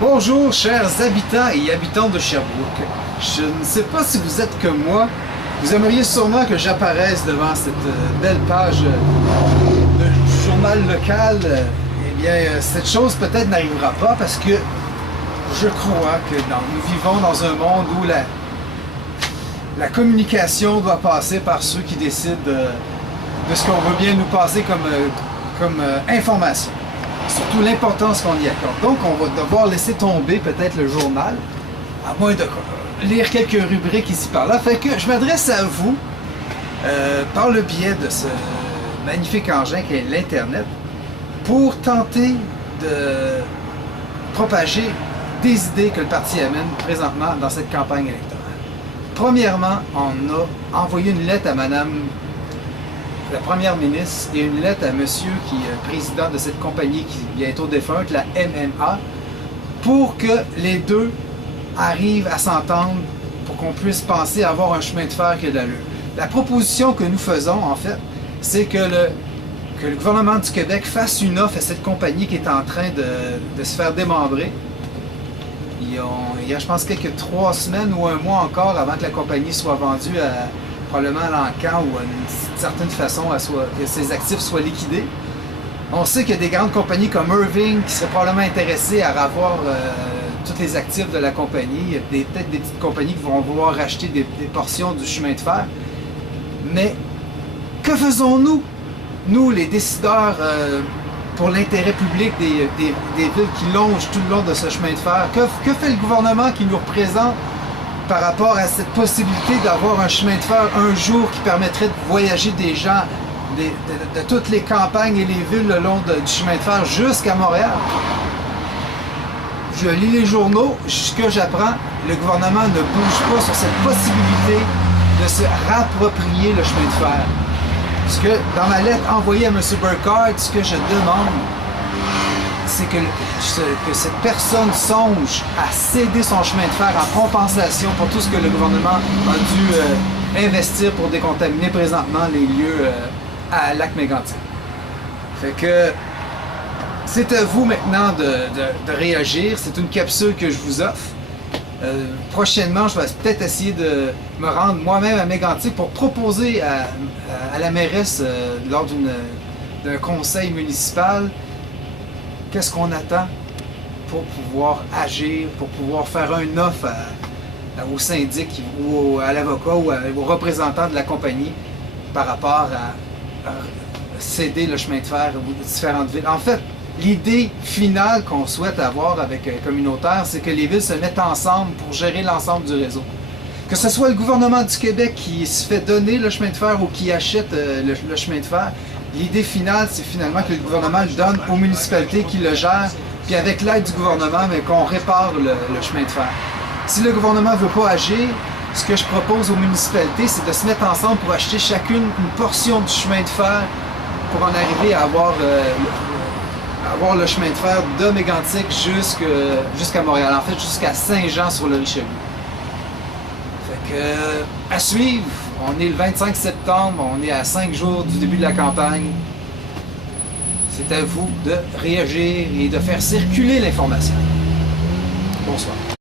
Bonjour chers habitants et habitantes de Sherbrooke. Je ne sais pas si vous êtes comme moi. Vous aimeriez sûrement que j'apparaisse devant cette belle page de journal local. Eh bien, cette chose peut-être n'arrivera pas parce que je crois que nous vivons dans un monde où la communication doit passer par ceux qui décident de ce qu'on veut bien nous passer comme information. Surtout l'importance qu'on y accorde. Donc, on va devoir laisser tomber peut-être le journal, à moins de lire quelques rubriques ici par là. Fait que je m'adresse à vous par le biais de ce magnifique engin qu'est l'Internet pour tenter de propager des idées que le parti amène présentement dans cette campagne électorale. Premièrement, on a envoyé une lettre à Madame la première ministre et une lettre à monsieur qui est président de cette compagnie qui est bientôt défunte, la MMA, pour que les deux arrivent à s'entendre pour qu'on puisse penser à avoir un chemin de fer qui a de l'allure. La proposition que nous faisons, en fait, c'est que le gouvernement du Québec fasse une offre à cette compagnie qui est en train de se faire démembrer. Il y a, je pense, quelques 3 semaines ou un mois encore avant que la compagnie soit vendue à probablement à l'encan ou d'une certaine façon que ses actifs soient liquidés. On sait qu'il y a des grandes compagnies comme Irving qui seraient probablement intéressées à avoir tous les actifs de la compagnie. Il y a peut-être des petites compagnies qui vont vouloir racheter des portions du chemin de fer. Mais que faisons-nous, nous les décideurs, pour l'intérêt public des villes qui longent tout le long de ce chemin de fer? Que fait le gouvernement qui nous représente par rapport à cette possibilité d'avoir un chemin de fer un jour qui permettrait de voyager des gens de toutes les campagnes et les villes le long du chemin de fer jusqu'à Montréal? Je lis les journaux, ce que j'apprends, le gouvernement ne bouge pas sur cette possibilité de se rapproprier le chemin de fer. Parce que dans ma lettre envoyée à M. Burkhardt, ce que je demande, c'est que cette personne songe à céder son chemin de fer en compensation pour tout ce que le gouvernement a dû investir pour décontaminer présentement les lieux à Lac-Mégantic. Fait que c'est à vous maintenant de réagir. C'est une capsule que je vous offre. Prochainement, je vais peut-être essayer de me rendre moi-même à Mégantic pour proposer à la mairesse lors d'un conseil municipal qu'est-ce qu'on attend pour pouvoir agir, pour pouvoir faire un offre au syndic ou à l'avocat ou aux représentants de la compagnie par rapport à céder le chemin de fer aux différentes villes. En fait, l'idée finale qu'on souhaite avoir avec Communautaire, c'est que les villes se mettent ensemble pour gérer l'ensemble du réseau. Que ce soit le gouvernement du Québec qui se fait donner le chemin de fer ou qui achète le chemin de fer, l'idée finale, c'est finalement que le gouvernement le donne aux municipalités qui le gèrent, puis avec l'aide du gouvernement, mais qu'on répare le chemin de fer. Si le gouvernement ne veut pas agir, ce que je propose aux municipalités, c'est de se mettre ensemble pour acheter chacune une portion du chemin de fer pour en arriver à avoir le chemin de fer de Mégantic jusqu'à Montréal, en fait jusqu'à Saint-Jean-sur-le-Richelieu. Fait que, à suivre, on est le 25 septembre, on est à 5 jours du début de la campagne. C'est à vous de réagir et de faire circuler l'information. Bonsoir.